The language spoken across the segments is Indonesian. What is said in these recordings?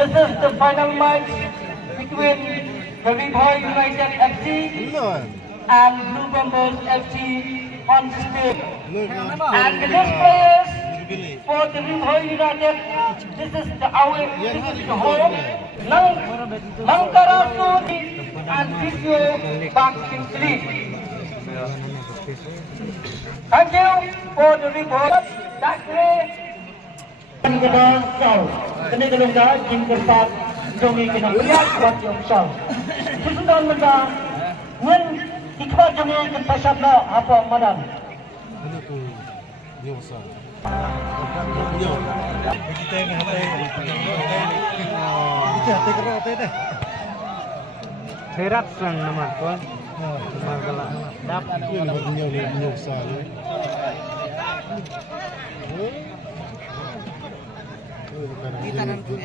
This is the final match between the Rivoy United FC and Blue Bombers FC on the stage. And the next players for the Rivoy United, this is the away, this is the home. Nangkarasuni and Video Banking League. Thank you for the report. That's it. Kedal Sau, kini kelungga jin kerpat jongi kena lihat buat yang Sau. Susutan mereka, men ikhbar jongi ken pasal na apa madan. Ini tu dia besar. Kita yang hati kerana hati dah. Serat sang nama tuan. Margala dap. Ini baginya dia besar. Tanganku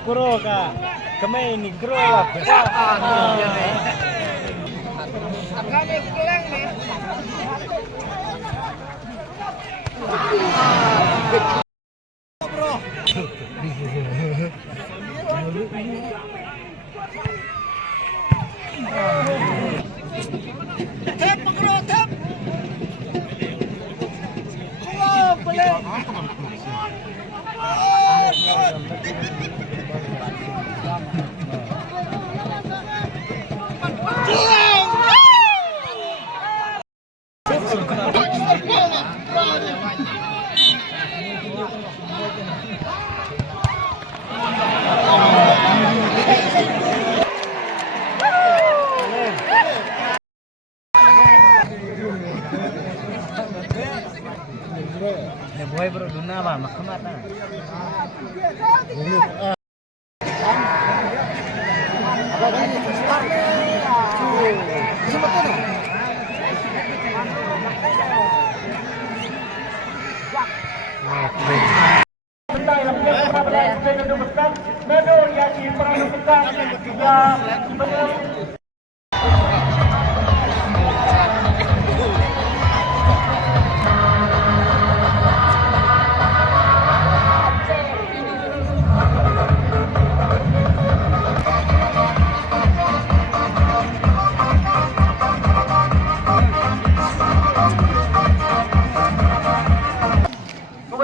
Kuro ka, kami ni kuro lah. kami pulang nih. Bro. Tap bro, tap. Wow, boleh. Boy bro duna ba makamata.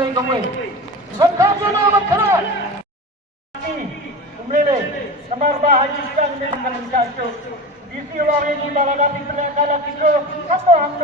May Gawin. Magkano na magkaroon! Umili, namar bahay isang din ng kansyo. Di siya rin yung mga natin pinakalang ito, ako ang